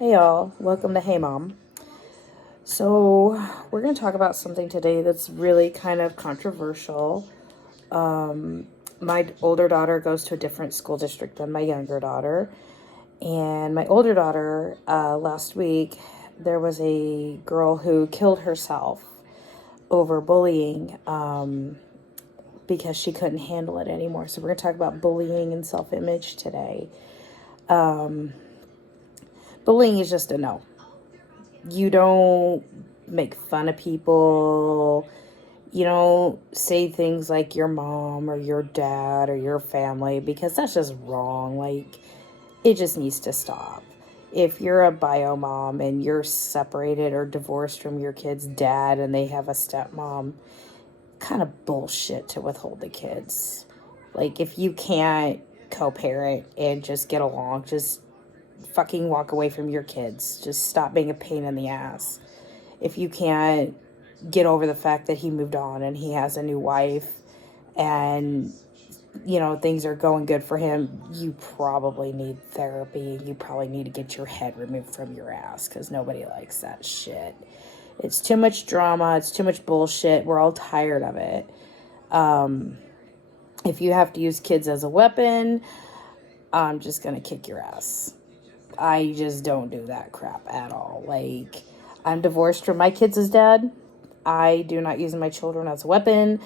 Hey y'all, welcome to Hey Mom. So, we're going to talk about something today that's really kind of controversial. My older daughter goes to a different school district than my younger daughter. And my older daughter, last week, there was a girl who killed herself over bullying because she couldn't handle it anymore. So, we're going to talk about bullying and self image today. Bullying is just a no. You don't make fun of people. You don't say things like your mom or your dad or your family because that's just wrong. Like, it just needs to stop. If you're a bio mom and you're separated or divorced from your kid's dad and they have a stepmom, kind of bullshit to withhold the kids. Like, if you can't co-parent and just get along, just fucking walk away from your kids. Just stop being a pain in the ass. If you can't get over the fact that he moved on and he has a new wife and things are going good for him, you probably need therapy. You probably need to get your head removed from your ass because nobody likes that shit. It's too much drama. It's too much bullshit. We're all tired of it. If you have to use kids as a weapon, I'm just gonna kick your ass. I just don't do that crap at all. Like, I'm divorced from my kids' dad. I do not use my children as a weapon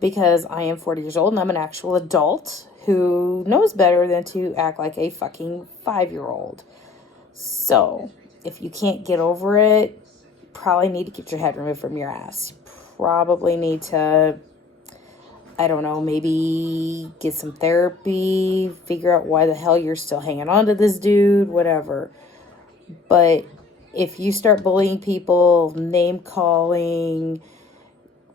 because I am 40 years old and I'm an actual adult who knows better than to act like a fucking 5-year-old. So, if you can't get over it, probably need to get your head removed from your ass. Probably need to, I don't know, maybe get some therapy, figure out why the hell you're still hanging on to this dude, whatever. But if you start bullying people, name calling,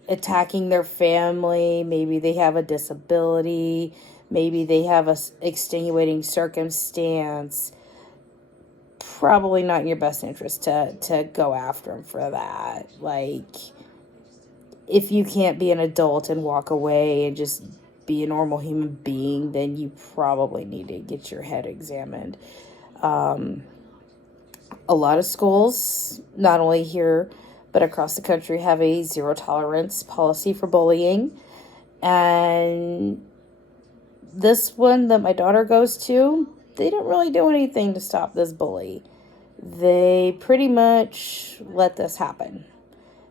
attacking their family, maybe they have a disability, maybe they have a extenuating circumstance, probably not in your best interest to go after them for that. Like, if you can't be an adult and walk away and just be a normal human being, then you probably need to get your head examined. A lot of schools, not only here but across the country, have a zero tolerance policy for bullying. And this one that my daughter goes to, they didn't really do anything to stop this bully. They pretty much let this happen.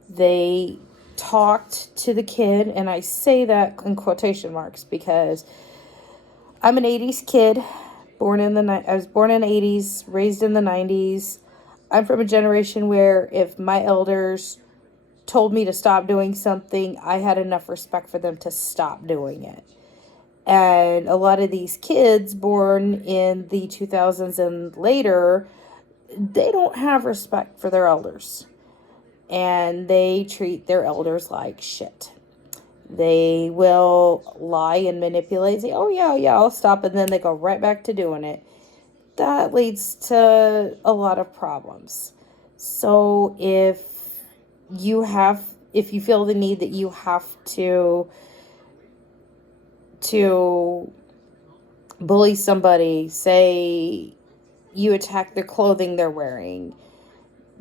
They talked to the kid, and I say that in quotation marks because I'm an 80s kid, I was born in the 80s, raised in the 90s. I'm from a generation where if my elders told me to stop doing something, I had enough respect for them to stop doing it. And a lot of these kids born in the 2000s and later, they don't have respect for their elders. And they treat their elders like shit. They will lie and manipulate, say, oh yeah, I'll stop, and then they go right back to doing it. That leads to a lot of problems. So if you feel the need that you have to bully somebody, say you attack their clothing they're wearing,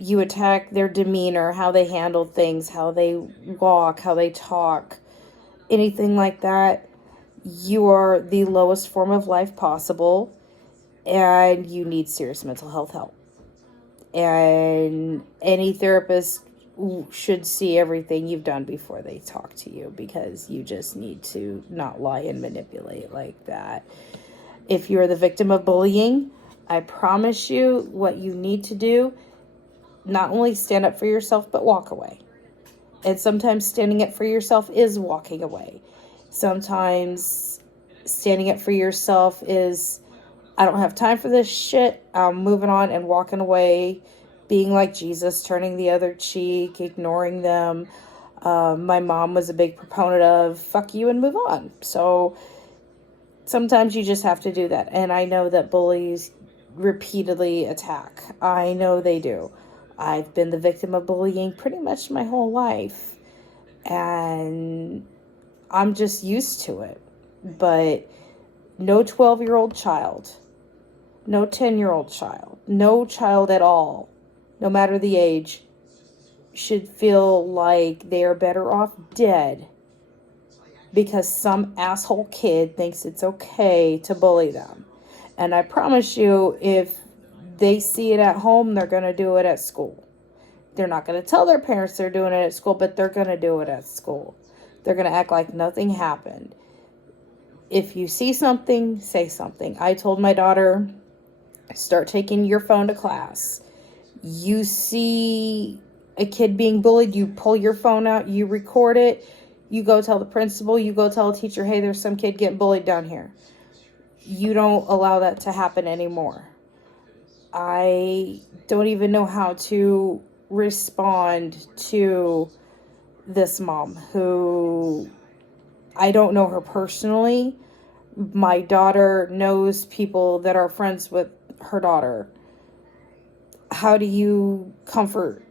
you attack their demeanor, how they handle things, how they walk, how they talk, anything like that, you are the lowest form of life possible and you need serious mental health help. And any therapist should see everything you've done before they talk to you because you just need to not lie and manipulate like that. If you're the victim of bullying, I promise you what you need to do, not only stand up for yourself, but walk away. And sometimes standing up for yourself is walking away. Sometimes standing up for yourself is, I don't have time for this shit. I'm moving on and walking away, being like Jesus, turning the other cheek, ignoring them. My mom was a big proponent of fuck you and move on. So sometimes you just have to do that. And I know that bullies repeatedly attack. I know they do. I've been the victim of bullying pretty much my whole life. And I'm just used to it. But no 12-year-old child, No 10-year-old child, no child at all, no matter the age, should feel like they are better off dead because some asshole kid thinks it's okay to bully them. And I promise you, if they see it at home, they're going to do it at school. They're not going to tell their parents they're doing it at school, but they're going to do it at school. They're going to act like nothing happened. If you see something, say something. I told my daughter, start taking your phone to class. You see a kid being bullied, you pull your phone out, you record it, you go tell the principal, you go tell a teacher, hey, there's some kid getting bullied down here. You don't allow that to happen anymore. I don't even know how to respond to this mom who, I don't know her personally. My daughter knows people that are friends with her daughter. How do you comfort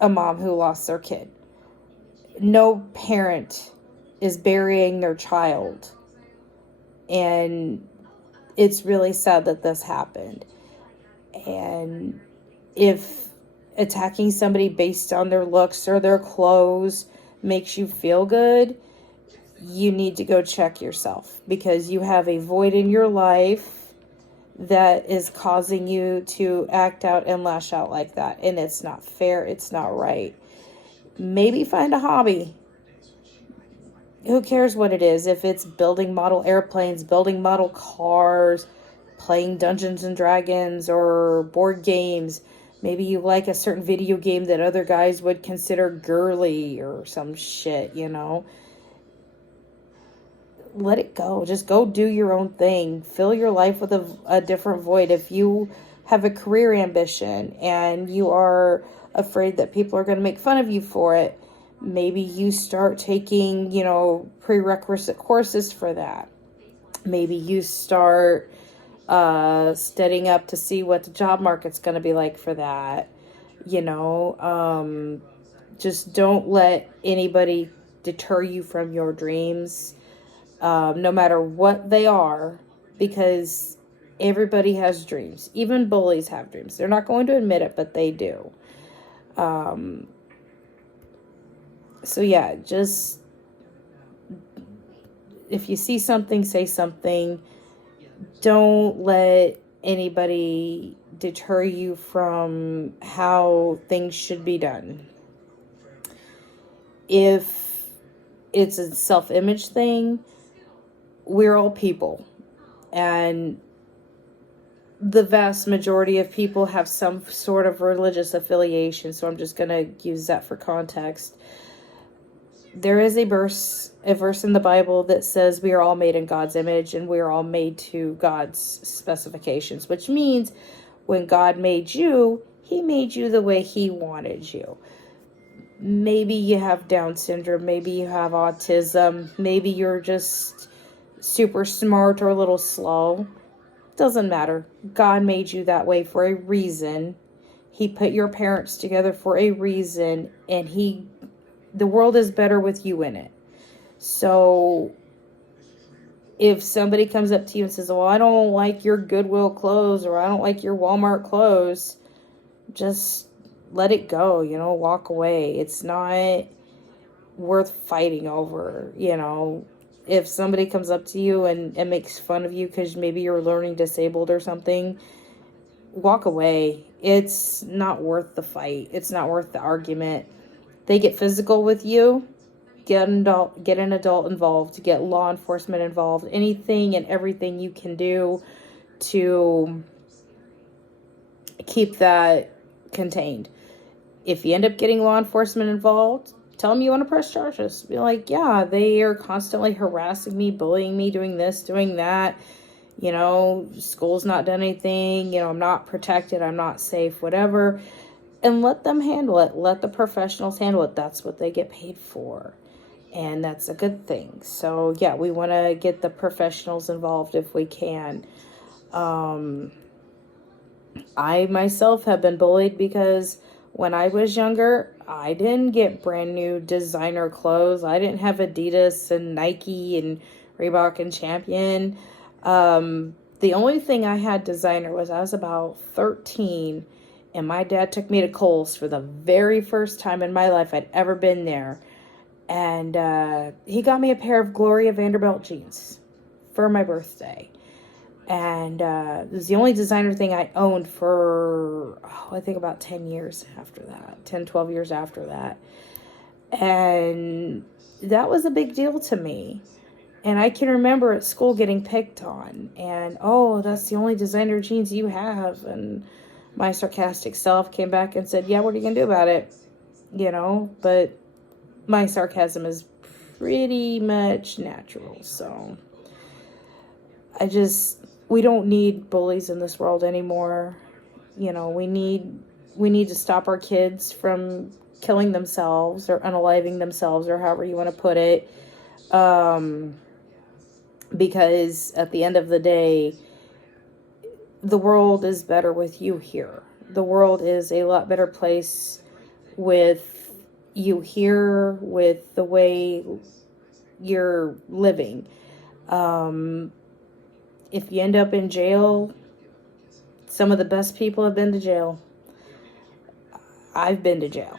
a mom who lost their kid? No parent is burying their child. And it's really sad that this happened. And if attacking somebody based on their looks or their clothes makes you feel good, you need to go check yourself, because you have a void in your life that is causing you to act out and lash out like that. And it's not fair. It's not right. Maybe find a hobby. Who cares what it is? If it's building model airplanes, building model cars, playing Dungeons and Dragons or board games. Maybe you like a certain video game that other guys would consider girly or some shit, you know. Let it go. Just go do your own thing. Fill your life with a different void. If you have a career ambition and you are afraid that people are going to make fun of you for it, maybe you start taking, prerequisite courses for that. Maybe you start studying up to see what the job market's going to be like for that. Just don't let anybody deter you from your dreams. No matter what they are, because everybody has dreams. Even bullies have dreams. They're not going to admit it, but they do. So yeah, just if you see something, say something. Don't let anybody deter you from how things should be done. If it's a self-image thing, we're all people, and the vast majority of people have some sort of religious affiliation, so I'm just going to use that for context. There is a verse in the Bible that says we are all made in God's image and we are all made to God's specifications, which means when God made you, he made you the way he wanted you. Maybe you have Down syndrome, maybe you have autism, maybe you're just super smart or a little slow. Doesn't matter. God made you that way for a reason. He put your parents together for a reason, and the world is better with you in it. So if somebody comes up to you and says, well, I don't like your Goodwill clothes, or I don't like your Walmart clothes, just let it go, walk away. It's not worth fighting over, If somebody comes up to you and makes fun of you because maybe you're learning disabled or something, walk away. It's not worth the fight. It's not worth the argument. They get physical with you, get an adult involved, get law enforcement involved, anything and everything you can do to keep that contained. If you end up getting law enforcement involved, tell them you want to press charges. Be like, yeah, they are constantly harassing me, bullying me, doing this, doing that. School's not done anything. I'm not protected. I'm not safe, whatever. And let them handle it. Let the professionals handle it. That's what they get paid for. And that's a good thing. So, yeah, we want to get the professionals involved if we can. I myself have been bullied because when I was younger, I didn't get brand new designer clothes. I didn't have Adidas and Nike and Reebok and Champion. The only thing I had designer was I was about 13, and my dad took me to Kohl's for the very first time in my life I'd ever been there. And he got me a pair of Gloria Vanderbilt jeans for my birthday. And it was the only designer thing I owned for, I think about 10 years after that. 10, 12 years after that. And that was a big deal to me. And I can remember at school getting picked on. And, oh, that's the only designer jeans you have. And my sarcastic self came back and said, yeah, what are you going to do about it? You know, but my sarcasm is pretty much natural. So we don't need bullies in this world anymore. You know, we need to stop our kids from killing themselves or unaliving themselves, or however you want to put it. Because at the end of the day, the world is better with you here. The world is a lot better place with you here, with the way you're living. If you end up in jail, some of the best people have been to jail. I've been to jail.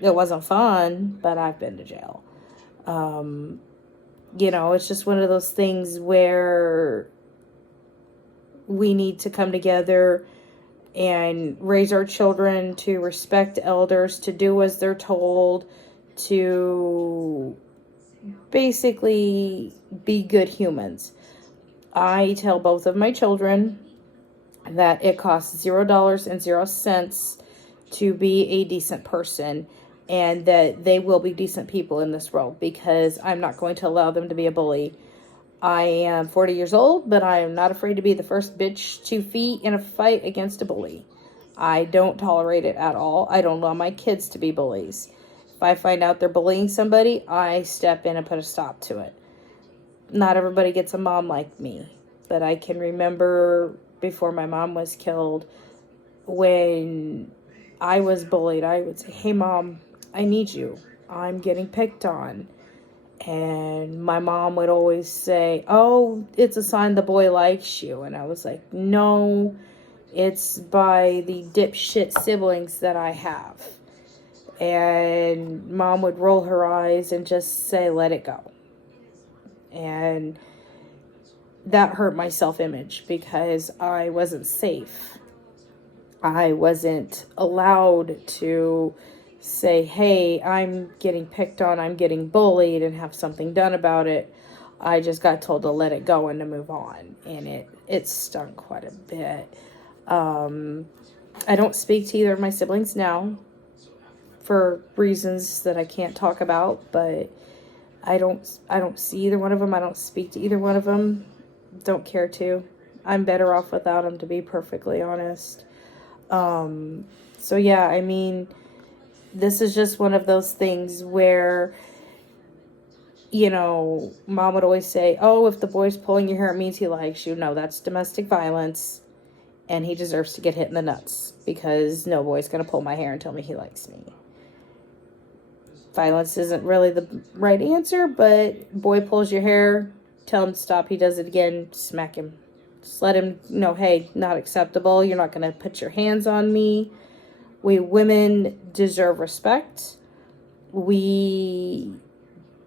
It wasn't fun, but I've been to jail. You know, it's just one of those things where we need to come together and raise our children to respect elders, to do as they're told, to basically be good humans. I tell both of my children that it costs $0.00 to be a decent person, and that they will be decent people in this world, because I'm not going to allow them to be a bully. I am 40 years old, but I am not afraid to be the first bitch 2 feet in a fight against a bully. I don't tolerate it at all. I don't allow my kids to be bullies. If I find out they're bullying somebody, I step in and put a stop to it. Not everybody gets a mom like me, but I can remember before my mom was killed, when I was bullied, I would say, hey mom, I need you. I'm getting picked on. And my mom would always say, oh, it's a sign the boy likes you. And I was like, no, it's by the dipshit siblings that I have. And mom would roll her eyes and just say, let it go. And that hurt my self-image, because I wasn't safe. I wasn't allowed to say, hey, I'm getting picked on, I'm getting bullied, and have something done about it. I just got told to let it go and to move on, and it stung quite a bit. I don't speak to either of my siblings now for reasons that I can't talk about, but I don't see either one of them. I don't speak to either one of them. Don't care to. I'm better off without them, to be perfectly honest. So yeah, I mean, this is just one of those things where, you know, mom would always say, oh, if the boy's pulling your hair, it means he likes you. No, that's domestic violence, and he deserves to get hit in the nuts, because no boy's going to pull my hair and tell me he likes me. Violence isn't really the right answer, but boy pulls your hair, tell him to stop, he does it again, smack him. Just let him know, hey, not acceptable. You're not going to put your hands on me. We women deserve respect. We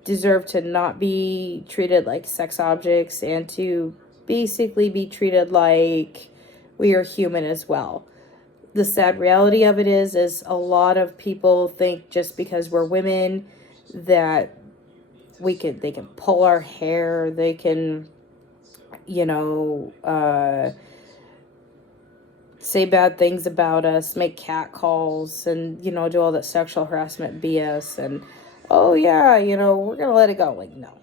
deserve to not be treated like sex objects, and to basically be treated like we are human as well. The sad reality of it is a lot of people think just because we're women that they can pull our hair, they can, you know, say bad things about us, make cat calls, and, you know, do all that sexual harassment BS, and, oh yeah, you know, we're gonna let it go. Like, no.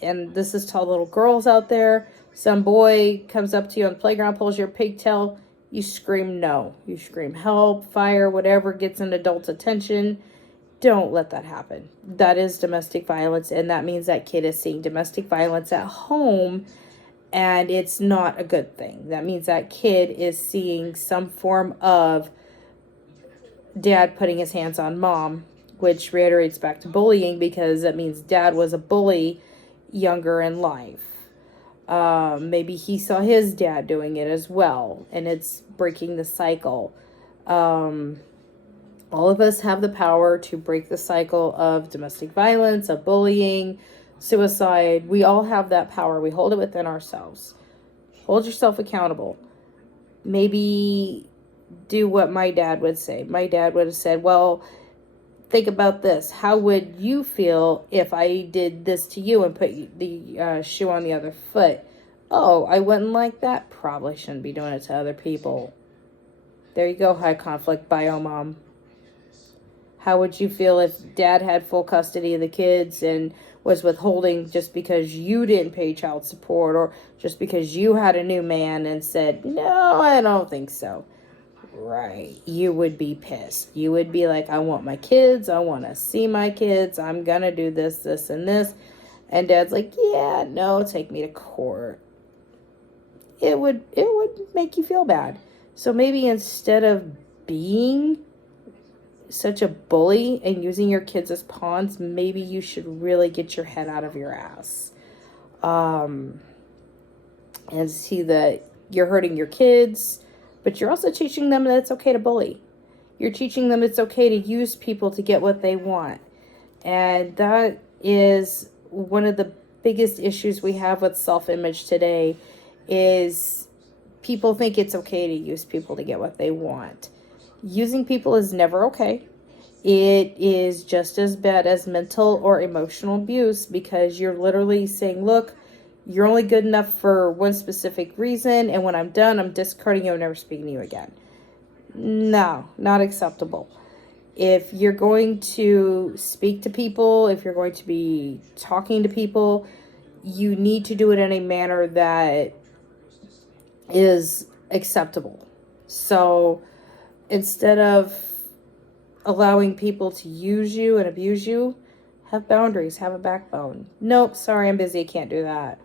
And this is to all little girls out there. Some boy comes up to you on the playground, pulls your pigtail, you scream no. You scream help, fire, whatever gets an adult's attention. Don't let that happen. That is domestic violence, and that means that kid is seeing domestic violence at home, and it's not a good thing. That means that kid is seeing some form of dad putting his hands on mom, which reiterates back to bullying, because that means dad was a bully younger in life. Maybe he saw his dad doing it as well, and it's breaking the cycle. All of us have the power to break the cycle of domestic violence, of bullying, suicide. We all have that power. We hold it within ourselves. Hold yourself accountable. Maybe do what my dad would say. My dad would have said, well, think about this. How would you feel if I did this to you and put the shoe on the other foot? Oh, I wouldn't like that. Probably shouldn't be doing it to other people. There you go, high conflict bio mom. How would you feel if dad had full custody of the kids and was withholding just because you didn't pay child support, or just because you had a new man and said, no, I don't think so? Right. You would be pissed. You would be like, I want my kids. I want to see my kids. I'm going to do this, this, and this. And dad's like, yeah, no, take me to court. It would make you feel bad. So maybe instead of being such a bully and using your kids as pawns, maybe you should really get your head out of your ass. And see that you're hurting your kids, but you're also teaching them that it's okay to bully. You're teaching them it's okay to use people to get what they want. And that is one of the biggest issues we have with self-image today, is people think it's okay to use people to get what they want. Using people is never okay. It is just as bad as mental or emotional abuse, because you're literally saying, look, you're only good enough for one specific reason, and when I'm done, I'm discarding you and never speaking to you again. No, not acceptable. If you're going to speak to people, if you're going to be talking to people, you need to do it in a manner that is acceptable. So instead of allowing people to use you and abuse you, have boundaries, have a backbone. Nope, sorry, I'm busy, I can't do that.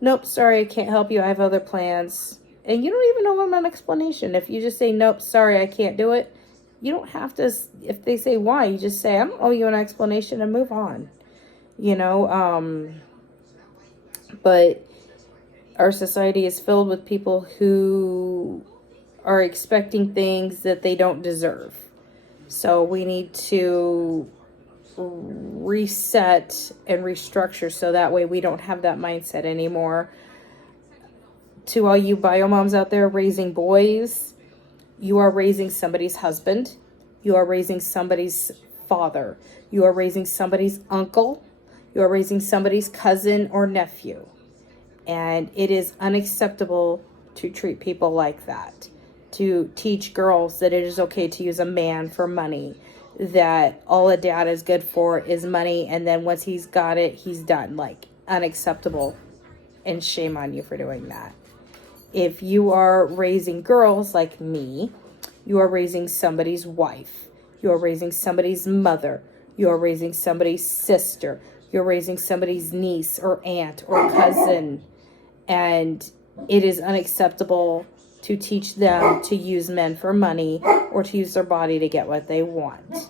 Nope, sorry, I can't help you, I have other plans. And you don't even owe them an explanation. If you just say, nope, sorry, I can't do it, you don't have to. If they say why, you just say, I don't owe you an explanation, and move on. But our society is filled with people who are expecting things that they don't deserve. So we need to reset and restructure so that way we don't have that mindset anymore. To all you bio moms out there raising boys, you are raising somebody's husband. You are raising somebody's father. You are raising somebody's uncle. You are raising somebody's cousin or nephew. And it is unacceptable to treat people like that. To teach girls that it is okay to use a man for money. That all a dad is good for is money. And then once he's got it, he's done. Like, unacceptable. And shame on you for doing that. If you are raising girls like me, you are raising somebody's wife. You are raising somebody's mother. You are raising somebody's sister. You're raising somebody's niece or aunt or cousin. And it is unacceptable to teach them to use men for money or to use their body to get what they want.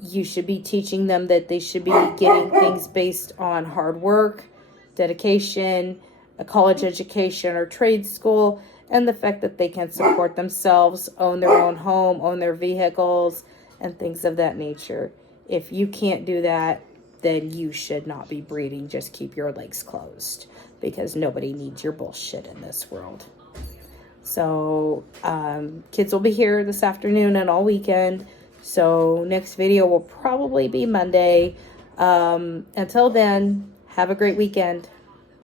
You should be teaching them that they should be getting things based on hard work, dedication, a college education or trade school, and the fact that they can support themselves, own their own home, own their vehicles, and things of that nature. If you can't do that, then you should not be breeding. Just keep your legs closed, because nobody needs your bullshit in this world. So kids will be here this afternoon and all weekend. So next video will probably be Monday. Until then, have a great weekend.